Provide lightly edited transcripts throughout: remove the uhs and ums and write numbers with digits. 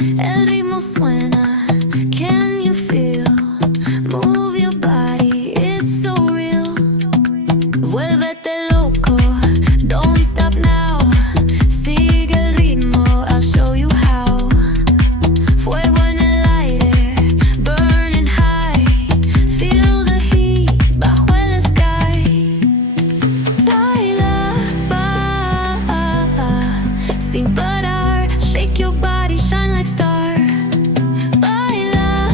El ritmo suena, can you feel? Move your body, it's so real. Vuélvete loco, don't stop now. Sigue el ritmo, I'll show you how. Fuego en el aire, burning high. Feel the heat bajo el sky. Baila, sin parar. Shake your body, shine like star. Baila,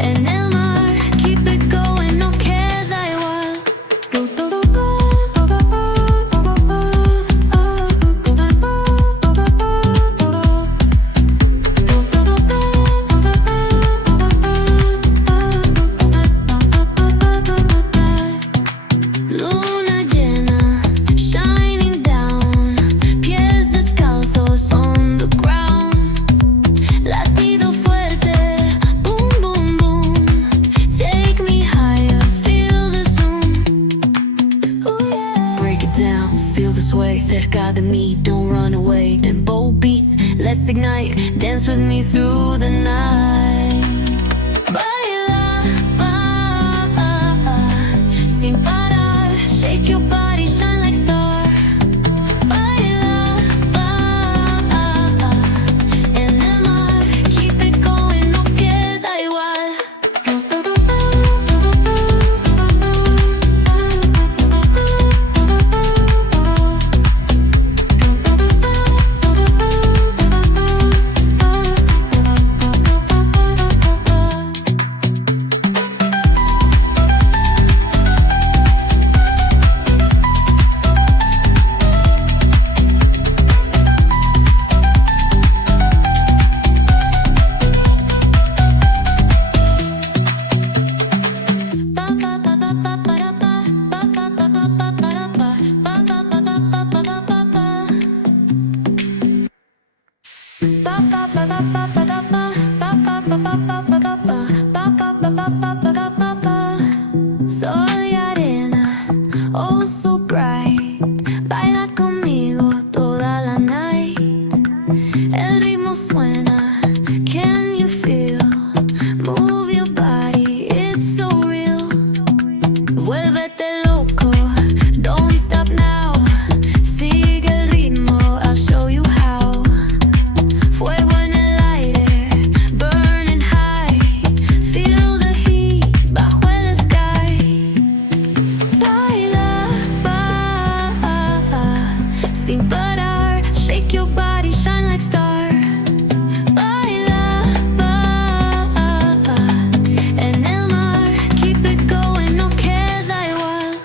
en el mar. Keep it going, no queda igual. Luna llena, shining down. Pies descalzos on the ground. Latido fuerte, boom, boom, boom. Take me higher, feel the zoom. Oh yeah. Break it down, feel the sway. Cerca de mí, don't run away. Tempo beats, let's ignite. Dance with me through the night. Baila, sin parar. Shake your body, shine like star. Baila, en el mar. Keep it going, no queda igual. Sol y arena, oh so bright. Baila conmigo toda la night. El ritmo suena, can you feel? Move your body, it's so real. Vuélvete loco, don't stop now. Sigue el ritmo, I'll show you how. Fuego en el aire, burning high. Feel the heat bajo el sky. Baila, sin parar. Shake your body, shine like star. Baila, en el mar. Keep it going, no queda igual.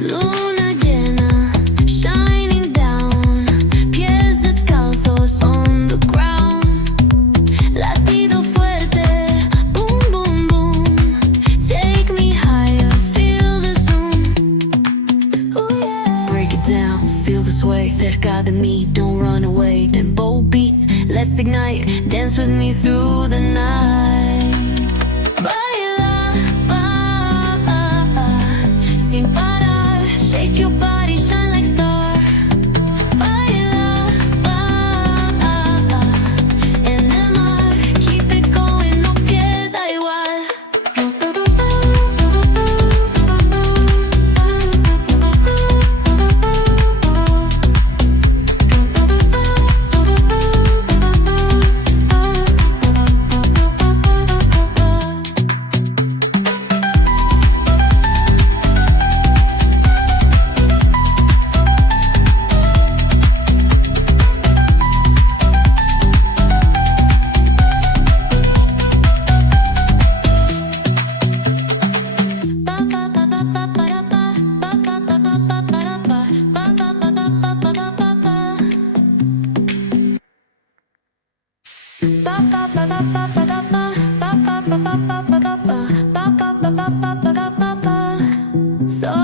Luna llena, shining down. Pies descalzos on the ground. Latido fuerte, boom, boom, boom. Take me higher, feel the zoom. Oh yeah. Break it down, feel the sway. Cerca de mí, don't run away. Tempo beats, let's ignite. Dance with me through the night. Baila, sin parar. Shake your body, shine like star. Baila, en el mar. Keep it going, no queda igual. Bye.